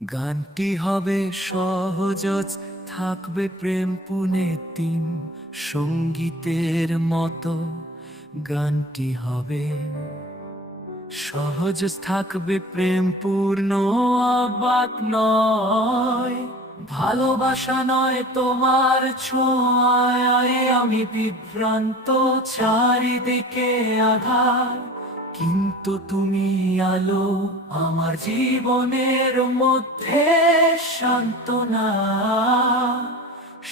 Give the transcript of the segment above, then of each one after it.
গানটি হবে সহজ, থাকবে প্রেম পুনে তিন সঙ্গীতের মতো। গানটি হবে সহজ, থাকবে প্রেম পূর্ণ, অবাক নয়, ভালোবাসা নয় তোমার ছোঁয়ায় আমি বিভ্রান্ত, চারিদিকে আধার, কিন্তু তুমি আলো আমার জীবনের মধ্যে সান্ত্বনা।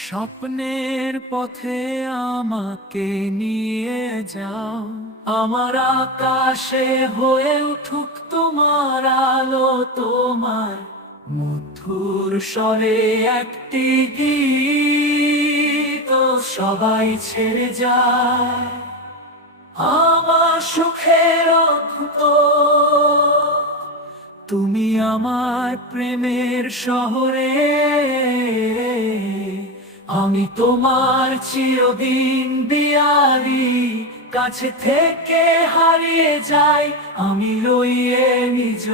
স্বপ্নের পথে আমাকে নিয়ে যাও, আমার আকাশে হয়ে উঠুক তোমার আলো, তোমার মধুর স্বরে একটি গীত সবাই ছেড়ে যায় আমার সুখের অদ্ভুত। তুমি আমার প্রেমের শহরে, আমি তোমার চিরদিন দিয়ারি, কাছে থেকে হারিয়ে যাই আমি লইয়ে নিজ